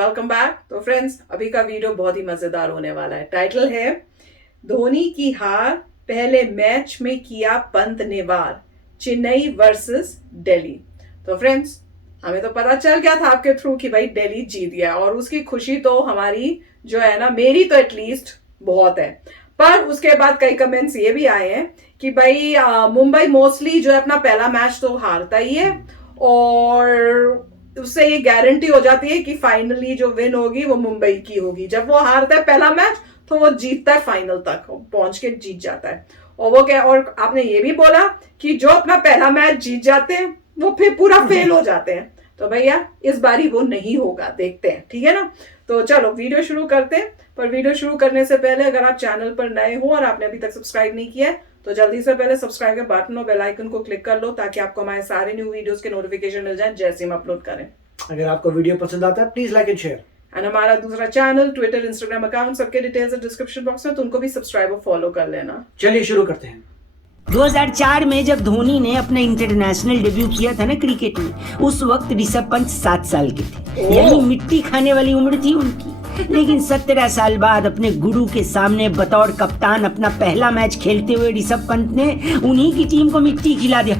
Welcome back. तो friends, अभी का वीडियो बहुत ही मजेदार होने वाला है। टाइटल है धोनी की हार, पहले मैच में किया पंत ने वार, चेन्नई वर्सेस दिल्ली। तो फ्रेंड्स, हमें तो पता चल गया था आपके थ्रू कि भाई दिल्ली जीत गया और उसकी खुशी तो हमारी जो है ना, मेरी तो एटलीस्ट बहुत है। पर उसके बाद कई कमेंट्स ये भी आए हैं कि भाई मुंबई मोस्टली जो है अपना पहला मैच तो हारता ही है और उससे ये गारंटी हो जाती है कि फाइनली जो विन होगी वो मुंबई की होगी। जब वो हारता है पहला मैच तो वो जीतता है, फाइनल तक पहुंच के जीत जाता है। और वो क्या, और आपने ये भी बोला कि जो अपना पहला मैच जीत जाते हैं वो फिर पूरा फेल हो जाते हैं। तो भैया इस बारी वो नहीं होगा, देखते हैं, ठीक है ना। तो चलो वीडियो शुरू करते हैं। पर वीडियो शुरू करने से पहले अगर आप चैनल पर नए हो और आपने अभी तक सब्सक्राइब नहीं किया है तो जल्दी से पहले सब्सक्राइब के बटन और बेल आइकन को क्लिक कर लो ताकि आपको हमारे सारे न्यू वीडियोस के नोटिफिकेशन मिल जाए जैसे हम अपलोड करें। अगर आपको वीडियो पसंद आता है please like and share. And हमारा दूसरा चैनल, ट्विटर, इंस्टाग्राम अकाउंट, सबके डिटेल्स डिस्क्रिप्शन बॉक्स में, तो उनको भी सब्सक्राइब और फॉलो कर लेना। चलिए शुरू करते हैं। 2004 में जब धोनी ने अपना इंटरनेशनल डेब्यू किया था ना क्रिकेट में, उस वक्त ऋषभ पंत 7 साल के थे, यानी मिट्टी खाने वाली उम्र थी उनकी। लेकिन 17 साल बाद अपने गुरु के सामने बतौर कप्तान अपना पहला मैच खेलते हुए ऋषभ पंत ने उन्हीं की टीम को मिट्टी खिला दिया।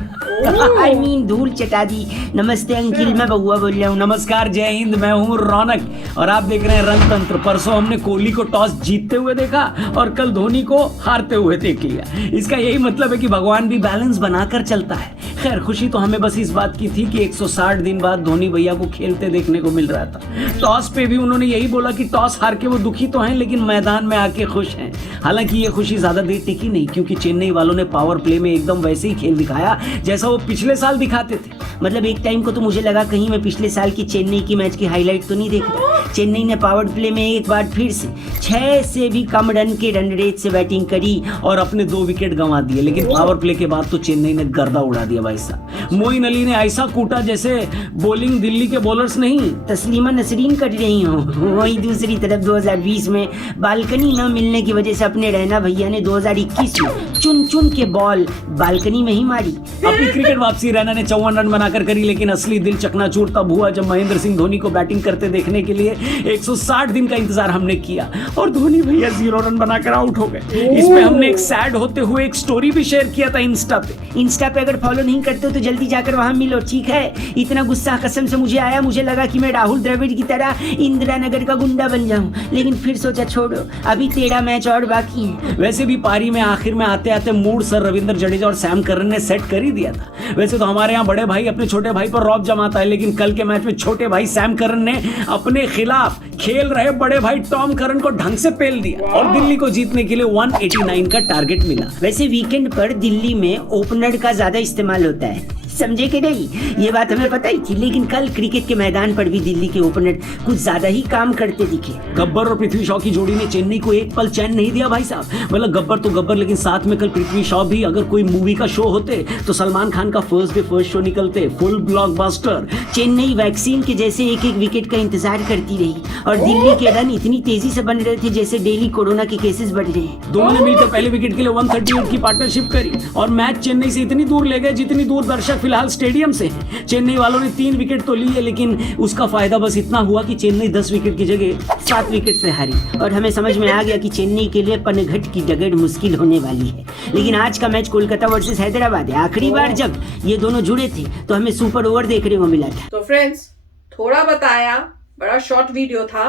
आई मीन धूल चटा दी। नमस्ते अंकिल, मैं बउआ बोल रहा हूँ। नमस्कार, जय हिंद, मैं हूँ रौनक और आप देख रहे हैं रणतंत्र। परसों हमने कोहली को टॉस जीतते हुए देखा और कल धोनी को हारते हुए देख लिया। इसका यही मतलब है कि भगवान भी बैलेंस बनाकर चलता है। खैर, खुशी तो हमें बस इस बात की थी कि 160 दिन बाद धोनी भैया को खेलते देखने को मिल रहा था। टॉस पे भी उन्होंने यही बोला कि टॉस हार के वो दुखी तो हैं लेकिन मैदान में आके खुश हैं। हालांकि ये खुशी ज्यादा देर टिकी नहीं, क्योंकि चेन्नई वालों ने पावर प्ले में एकदम वैसे ही खेल दिखाया जैसा वो पिछले साल दिखाते थे। मतलब एक टाइम को तो मुझे लगा कहीं मैं पिछले साल की चेन्नई की मैच की हाईलाइट तो नहीं देख रहा। चेन्नई ने पावर प्ले में एक बार फिर से 6 से भी कम रन के रन रेट से बैटिंग करी और अपने 2 विकेट गंवा दिए। लेकिन पावर प्ले के बाद तो चेन्नई ने गर्दा उड़ा दिया भाई साहब। मोइन अली ने ऐसा कूटा जैसे बॉलिंग दिल्ली के बॉलर्स नहीं तस्लीमा नसरीन कर रही हूँ। वही दूसरी तरफ 2020 में बालकनी न मिलने की वजह से अपने रैना भैया ने 2021 में चुन चुन के बॉल बालकनी में ही मारी। अपनी क्रिकेट वापसी रैना ने 54 रन बनाकर करी, लेकिन असली दिल चकनाचूर तब हुआ जब महेंद्र सिंह धोनी को बैटिंग करते देखने के लिए 160 दिन का इंतजार हमने किया और धोनी भैया 0 रन बनाकर आउट हो गए। इसमें हमने एक सैड होते हुए एक स्टोरी भी शेयर किया था इंस्टा पे अगर फॉलो नहीं करते हो तो जल्दी जाकर वहां मिलो, ठीक है। इतना गुस्सा कसम से मुझे आया, मुझे लगा कि मैं राहुल द्रविड़ की तरह इंदिरा नगर का गुंडा बन जाऊं, लेकिन फिर सोचा छोड़ो, अभी 13 मैच और बाकी है। वैसे भी पारी में आखिर में आते आते मूड सर रविंद्र जडेजा और सैम करन ने सेट कर ही दिया था। वैसे तो हमारे यहाँ बड़े भाई अपने छोटे भाई पर रौब जमाता है, लेकिन कल के मैच में छोटे भाई सैम करन ने अपने खिलाफ खेल रहे बड़े भाई टॉम करन को ढंग से पेल दिया और दिल्ली को जीतने के लिए 189 का टारगेट मिला। वैसे वीकेंड पर दिल्ली में ओपनर का ज्यादा इस्तेमाल होता है, समझे कि नहीं? ये बात हमें पता ही थी, लेकिन कल क्रिकेट के मैदान पर भी दिल्ली के ओपनर कुछ ज्यादा ही काम करते दिखे। गब्बर और पृथ्वी शॉ की जोड़ी ने चेन्नई को एक पल चैन नहीं दिया भाई साहब। मतलब गब्बर तो गब्बर, लेकिन साथ में कल पृथ्वी शॉ भी। अगर कोई मूवी का शो होते तो सलमान खान का फर्स्ट डे फर्स्ट शो निकलते, फुल ब्लॉकबस्टर। चेन्नई वैक्सीन के जैसे एक एक विकेट का इंतजार करती रही और दिल्ली के रन इतनी तेजी से बन रहे थे जैसे डेली कोरोना के केसेस बढ़ रहे हैं। दोनों ने मिलकर पहले विकेट के लिए 138 की पार्टनरशिप करी और मैच चेन्नई से इतनी दूर ले गए जितनी दूर दर्शक फिलहाल स्टेडियम से। चेन्नई वालों ने 3 विकेट तो लिए, लेकिन उसका फायदा बस इतना हुआ कि चेन्नई 10 विकेट की जगह 7 विकेट से हारी और हमें समझ में आ गया कि चेन्नई के लिए पनघट की डगर मुश्किल होने वाली है। लेकिन आज का मैच कोलकाता वर्सेस हैदराबाद है। आखिरी बार जब ये दोनों जुड़े थे तो हमें सुपर ओवर देखने को मिला था। तो फ्रेंड्स, थोड़ा बताया, बड़ा शॉर्ट वीडियो था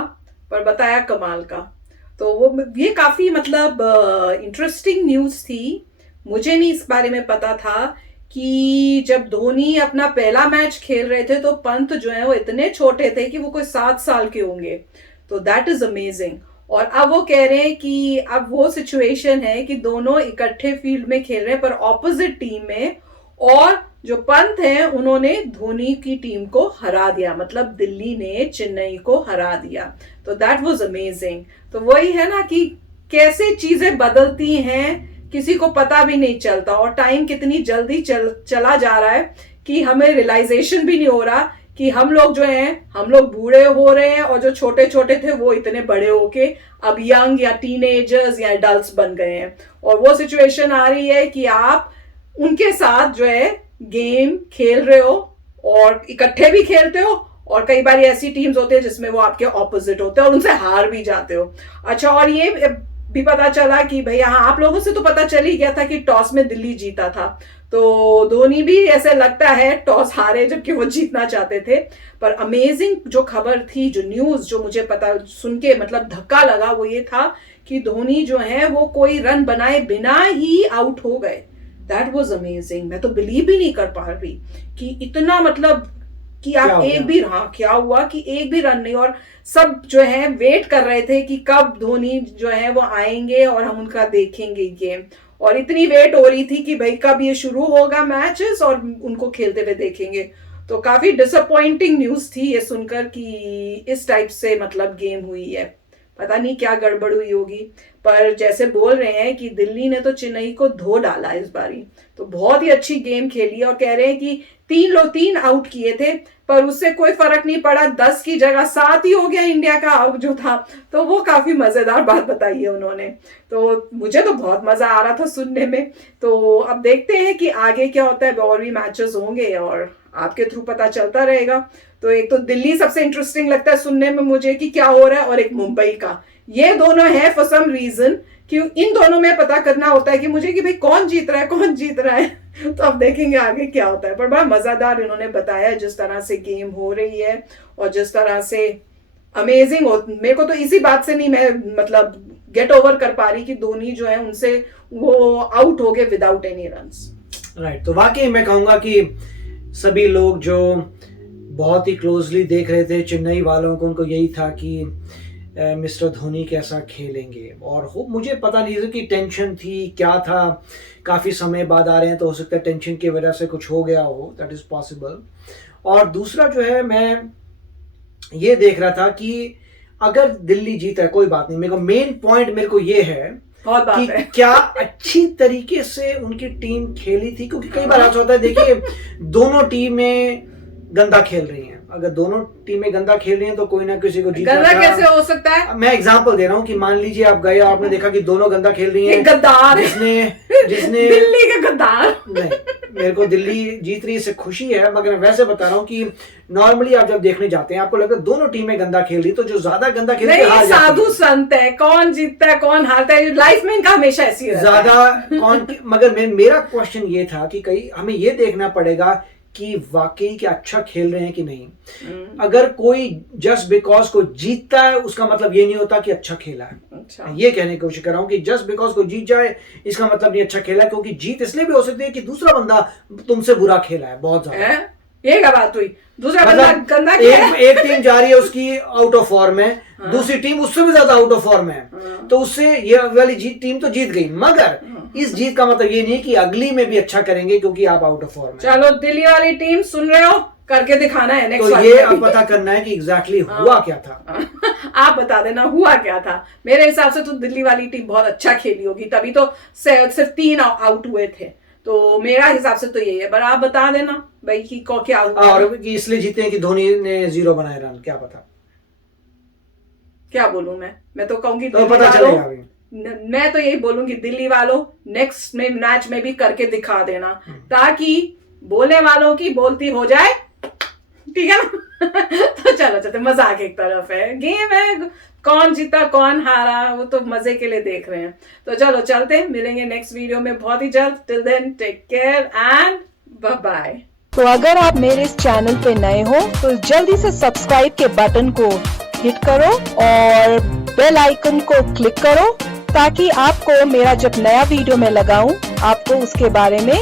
पर बताया कमाल का। तो वो ये काफी मतलब इंटरेस्टिंग न्यूज थी। मुझे नहीं इस बारे में पता था कि जब धोनी अपना पहला मैच खेल रहे थे तो पंत जो है वो इतने छोटे थे कि वो कोई 7 साल के होंगे। तो दैट इज अमेजिंग। और अब वो कह रहे हैं कि अब वो सिचुएशन है कि दोनों इकट्ठे फील्ड में खेल रहे हैं पर ऑपोजिट टीम में, और जो पंत हैं उन्होंने धोनी की टीम को हरा दिया, मतलब दिल्ली ने चेन्नई को हरा दिया। तो दैट वाज अमेजिंग। तो वही है ना कि कैसे चीजें बदलती हैं, किसी को पता भी नहीं चलता और टाइम कितनी जल्दी चला जा रहा है कि हमें रियलाइजेशन भी नहीं हो रहा कि हम लोग जो हैं, हम लोग बूढ़े हो रहे हैं और जो छोटे छोटे थे वो इतने बड़े होके अब यंग या टीनेजर्स या एडल्ट्स बन गए हैं। और वो सिचुएशन आ रही है कि आप उनके साथ जो है गेम खेल रहे हो और इकट्ठे भी खेलते हो और कई बार ऐसी टीम्स होते हैं जिसमें वो आपके ऑपोजिट होते हैं और उनसे हार भी जाते हो। अच्छा, और ये भी पता चला कि भैया, हाँ, आप लोगों से तो पता चल ही गया था कि टॉस में दिल्ली जीता था, तो धोनी भी ऐसे लगता है टॉस हारे जबकि वो जीतना चाहते थे। पर अमेजिंग जो खबर थी, जो न्यूज जो मुझे पता सुन के मतलब धक्का लगा, वो ये था कि धोनी जो है वो कोई रन बनाए बिना ही आउट हो गए। That was amazing. मैं तो बिलीव भी नहीं कर पा रही कि इतना, मतलब कि आप एक भी, हाँ, क्या हुआ कि एक भी रन नहीं, और सब जो है वेट कर रहे थे कि कब धोनी जो है वो आएंगे और हम उनका देखेंगे गेम, और इतनी वेट हो रही थी कि भाई कब ये शुरू होगा मैचेस और उनको खेलते हुए देखेंगे। तो काफी डिसअपॉइंटिंग न्यूज थी ये सुनकर कि इस टाइप से मतलब गेम हुई है। पता नहीं क्या गड़बड़ हुई होगी, पर जैसे बोल रहे हैं कि दिल्ली ने तो चेन्नई को धो डाला इस बारी, तो बहुत ही अच्छी गेम खेली, और कह रहे हैं कि 3 आउट किए थे पर उससे कोई फर्क नहीं पड़ा, 10 की जगह 7 ही हो गया इंडिया का आउट जो था। तो वो काफी मजेदार बात बताई है उन्होंने, तो मुझे तो बहुत मजा आ रहा था सुनने में। तो अब देखते हैं कि आगे क्या होता है, और भी मैचेस होंगे और आपके थ्रू पता चलता रहेगा। तो एक तो दिल्ली सबसे इंटरेस्टिंग लगता है सुनने में मुझे कि क्या हो रहा है, और एक मुंबई का, ये दोनों है फॉर सम रीजन कि इन दोनों में पता करना होता है कि मुझे कि भाई कौन जीत रहा है तो अब देखेंगे आगे क्या होता है। पर बड़ा मजेदार इन्होंने बताया जिस तरह से गेम हो रही है और जिस तरह से अमेजिंग हो। मेरे को तो इसी बात से नहीं मैं मतलब गेट ओवर कर पा रही कि धोनी जो है उनसे वो आउट हो गए विदाउट एनी रन्स। राइट, तो वाकई मैं कहूंगा कि सभी लोग जो बहुत ही क्लोजली देख रहे थे चेन्नई वालों को, उनको यही था कि मिस्टर धोनी कैसा खेलेंगे, और मुझे पता नहीं कि टेंशन थी क्या था, काफ़ी समय बाद आ रहे हैं तो हो सकता है टेंशन की वजह से कुछ हो गया हो, दैट इज़ पॉसिबल। और दूसरा जो है, मैं ये देख रहा था कि अगर दिल्ली जीता है कोई बात नहीं, मेरे को मेन पॉइंट मेरे को ये है कि क्या अच्छी तरीके से उनकी टीम खेली थी, क्योंकि कई बार ऐसा होता है, देखिए दोनों टीमें गंदा खेल रही हैं, अगर दोनों टीमें गंदा खेल रही हैं तो कोई ना किसी को जीतना गंदा कैसे हो सकता है। मैं एग्जांपल दे रहा हूँ कि मान लीजिए आप गए, आपने देखा कि दोनों गंदा खेल रही हैं, गद्दार जिसने दिल्ली के गद्दार। नहीं, मेरे को दिल्ली जीत रही इससे खुशी है, मगर वैसे बता रहा हूँ कि नॉर्मली आप जब देखने जाते हैं आपको लगता है दोनों टीमें गंदा खेल रही, तो जो ज्यादा गंदा खेल रही है साधु संत है, कौन जीतता है कौन हारता है, लाइफ में इनका हमेशा ऐसी है ज्यादा कौन। मगर मेरा क्वेश्चन ये था कि कहीं हमें ये देखना पड़ेगा कि वाकई क्या अच्छा खेल रहे हैं कि नहीं। अगर कोई जस्ट बिकॉज को जीतता है उसका मतलब ये नहीं होता कि अच्छा खेला है। अच्छा। ये कहने की कोशिश कर रहा हूँ कि जस्ट बिकॉज को जीत जाए इसका मतलब नहीं अच्छा खेला है, क्योंकि जीत इसलिए भी हो सकती है कि दूसरा बंदा तुमसे बुरा खेला है बहुत ज्यादा। ये क्या बात हुई, दूसरा बंदा गंदा एक टीम जा रही है उसकी आउट ऑफ फॉर्म है, दूसरी टीम उससे भी ज्यादा आउट ऑफ फॉर्म है, तो उससे ये वाली टीम तो जीत गई, मगर इस जीत का मतलब ये नहीं कि अगली में भी अच्छा करेंगे क्योंकि आप आउट ऑफ फॉर्म है। चलो दिल्ली वाली टीम सुन रहे हो, करके दिखाना है नेक्स्ट। तो ये अब पता करना है कि एग्जैक्टली हुआ क्या था। आप बता देना हुआ क्या था। मेरे हिसाब से तो दिल्ली वाली टीम बहुत अच्छा खेली होगी, तभी तो सिर्फ 3 आउट हुए थे, तो मेरा हिसाब से तो यही है। पर आप बता देना भाई कि क्या हुआ, और इसलिए जीते हैं कि धोनी ने 0 बनाए रन, क्या पता, क्या बोलूं मैं तो कहूंगी तो पता चलेगा अभी। मैं तो यही बोलूंगी दिल्ली वालों नेक्स्ट में मैच में भी करके दिखा देना, ताकि बोलने वालों की बोलती हो जाए, ठीक है ना। तो चलो मजाक एक तरफ है, गेम है, कौन जीता कौन हारा वो तो मजे के लिए देख रहे हैं। तो चलो चलते हैं, मिलेंगे नेक्स्ट वीडियो में बहुत ही जल्द। Till then take care and bye bye. तो अगर आप मेरे इस चैनल पे नए हो तो जल्दी से सब्सक्राइब के बटन को हिट करो और बेल आइकन को क्लिक करो, ताकि आपको मेरा जब नया वीडियो मैं लगाऊं आपको उसके बारे में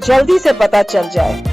जल्दी से पता चल जाए।